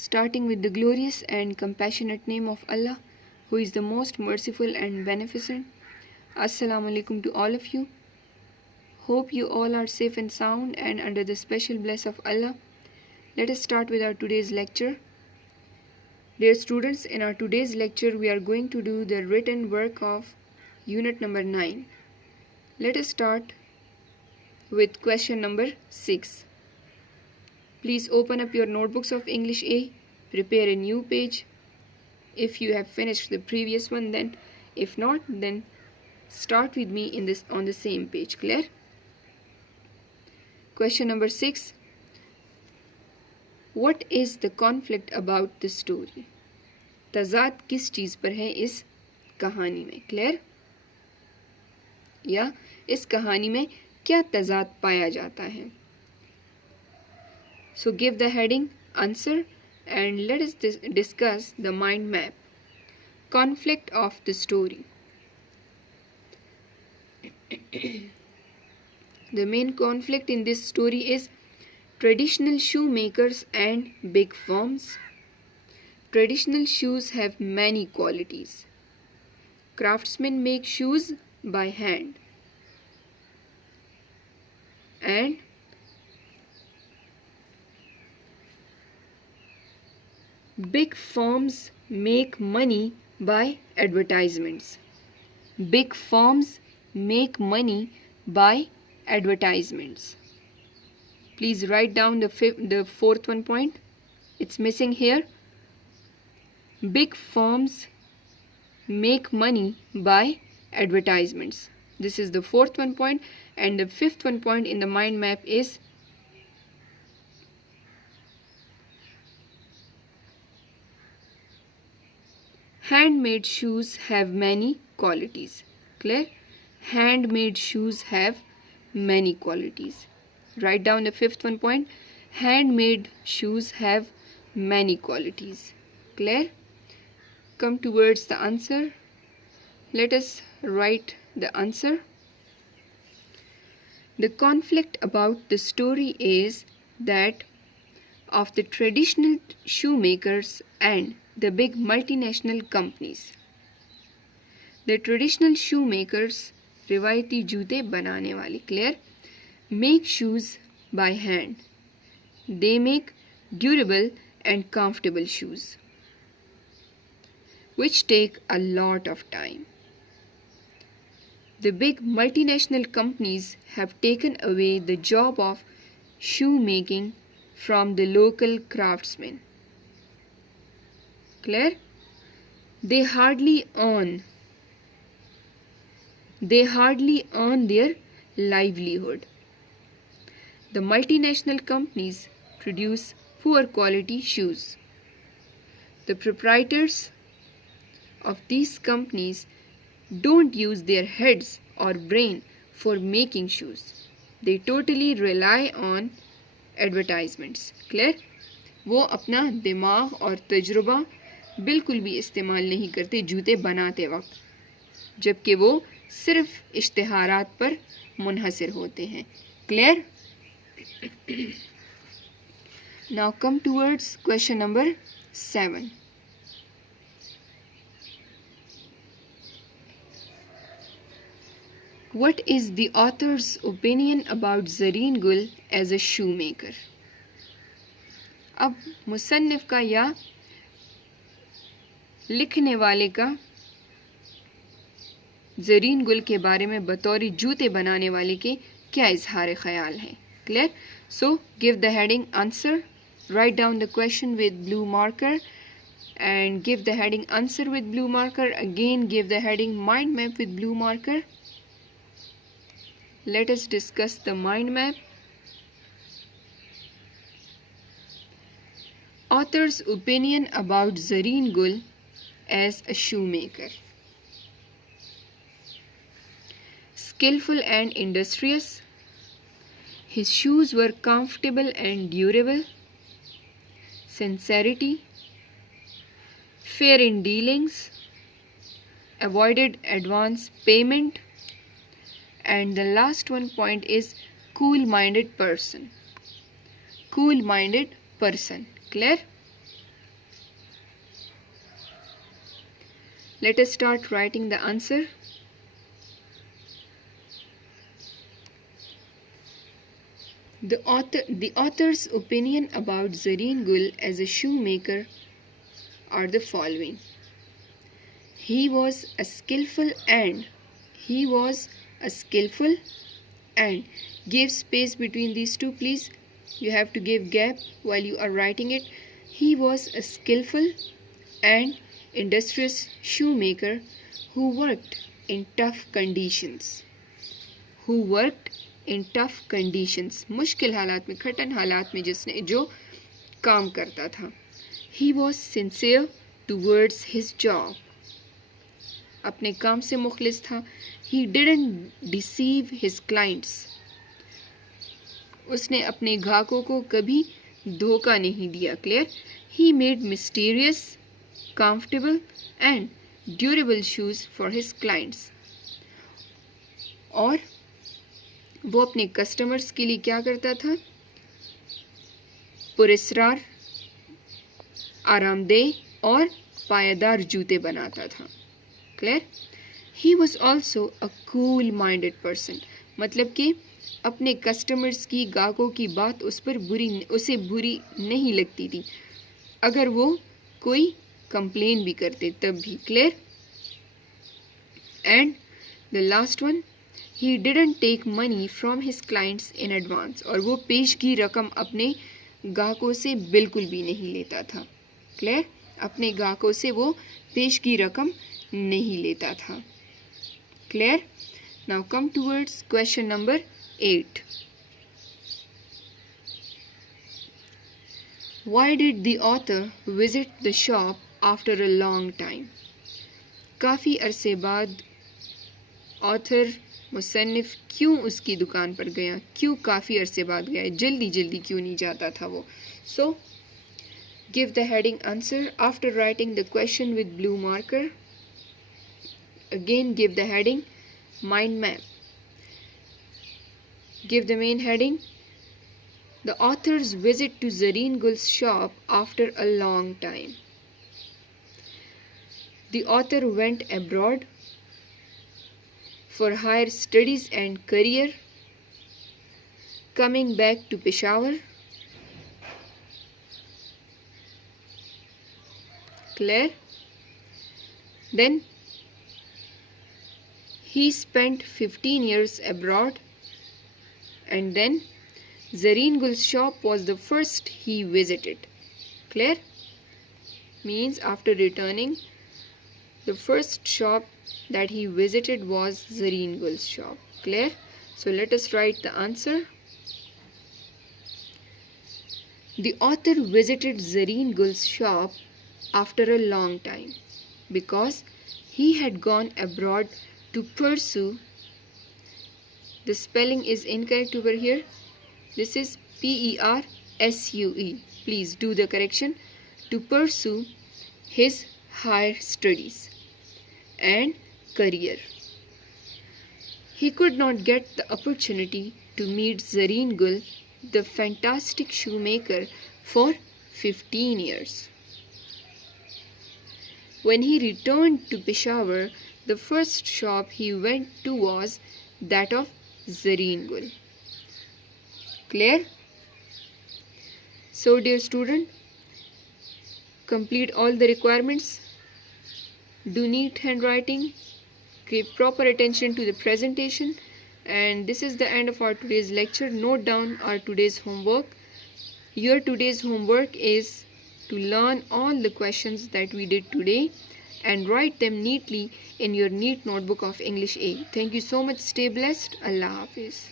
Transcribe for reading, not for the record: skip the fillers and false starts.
starting with the glorious and compassionate name of Allah, who is the most merciful and beneficent. Assalamu alaikum to all of you. Hope you all are safe and sound and under the special bless of Allah. Let us start with our today's lecture. Dear students, in our today's lecture we are going to do the written work of unit number 9. Let us start with question number 6. Please open up your notebooks of English A, prepare a new page. If you have finished the previous one, then if not, then start with me on the same page. Clear? Question number 6. What is the conflict about the story? तज़ाद किस चीज़ पर है इस कहानी में? Clear? या इस कहानी में क्या तज़ाद पाया जाता है? So give the heading, answer, and let us discuss the mind map. Conflict of the story. The main conflict in this story is traditional shoemakers and big firms. Traditional shoes have many qualities. Craftsmen make shoes by hand, and big firms make money by advertisements. Big firms make money by advertisements. Please write down the fourth one point. It's missing here. Big firms make money by advertisements. This is the fourth one point, and the fifth one point in the mind map is handmade shoes have many qualities. Clear? Handmade shoes have many qualities. Write down the fifth one point. Handmade shoes have many qualities. Clear? Come towards the answer. Let us write the answer. The conflict about the story is that of the traditional shoemakers and the big multinational companies. The traditional shoemakers, रिवायती जूते बनाने वाले, clear, make shoes by hand. They make durable and comfortable shoes, which take a lot of time. The big multinational companies have taken away the job of shoemaking from the local craftsmen. Clear? They hardly earn their livelihood. The multinational companies produce poor quality shoes. The proprietors of these companies don't use their heads or brain for making shoes. They totally rely on advertisements. Clear? वो अपना दिमाग और तजुर्बा बिल्कुल भी इस्तेमाल नहीं करते जूते बनाते वक्त, जबकि वो सिर्फ इश्तिहारात पर मुनहसर होते हैं. Clear? Now come towards question number 7. What is the author's opinion about Zareen Gul as a shoemaker? अब मुसन्निफ का या लिखने वाले का ज़रीन गुल के बारे में बतौर जूते बनाने वाले के क्या इजहार ख्याल है? Clear? So give the heading answer. Write down the question with blue marker and give the heading answer with blue marker. Again give the heading mind map with blue marker. Let us discuss the mind map. Author's opinion about Zareen Gul as a shoemaker. Skillful and industrious. His shoes were comfortable and durable. Sincerity. Fair in dealings. Avoided advance payment. And the last one point is cool-minded person. Cool-minded person. Clear? Let us start writing the answer. The author's opinion about Zareen Gul as a shoemaker are the following. He was a skillful and give space between these two, please. You have to give gap while you are writing it. He was a skillful and industrious shoemaker who worked in tough conditions. मुश्किल हालात में, कठिन हालात में जो काम करता था. He was sincere towards his job. अपने काम से मुखलिस था. He didn't deceive his clients. उसने अपने ग्राहकों को कभी धोखा नहीं दिया. Clear? He made mysterious, comfortable and durable shoes for his clients. और वो अपने कस्टमर्स के लिए क्या करता था? पुरस्कार, आरामदेह और पायदार जूते बनाता था. Clear? He was also a cool minded person. मतलब कि अपने कस्टमर्स की, ग्राहकों की बात उसे बुरी नहीं लगती थी, अगर वो कोई कंप्लेन भी करते तब भी. Clear? And the last one, he didn't take money from his clients in advance. और वो पेशगी रकम अपने ग्राहकों से बिल्कुल भी नहीं लेता था. क्लियर? अपने ग्राहकों से वो पेशगी रकम नहीं लेता था. Clear? Now come towards question number 8. Why did the author visit the shop after a long time? काफ़ी अरसे बाद ऑथर, मुसन्निफ क्यों उसकी दुकान पर गया? क्यों काफ़ी अरसे बाद गया? जल्दी क्यों नहीं जाता था वो? So, give the heading answer after writing the question with blue marker. Again, give the heading mind map. Give the main heading. The author's visit to Zareen Gul's shop after a long time. The author went abroad for higher studies and career, coming back to Peshawar. Clear? Then he spent 15 years abroad, and then Zareen Gul's shop was the first he visited. Clear? Means after returning, the first shop that he visited was Zareen Gul's shop. Clear? So let us write the answer. The author visited Zareen Gul's shop after a long time because he had gone abroad to pursue. The spelling is incorrect over here. This is P-E-R-S-U-E. Please do the correction. To pursue his higher studies and career. He could not get the opportunity to meet Zareen Gul, the fantastic shoemaker, for 15 years. When he returned to Peshawar, the first shop he went to was that of Zareen Gul. Clear? So, dear student, complete all the requirements. Do neat handwriting. Give proper attention to the presentation. And this is the end of our today's lecture. Note down our today's homework. Your today's homework is to learn all the questions that we did today and write them neatly in your neat notebook of English A. Thank you so much. Stay blessed. Allah Hafiz.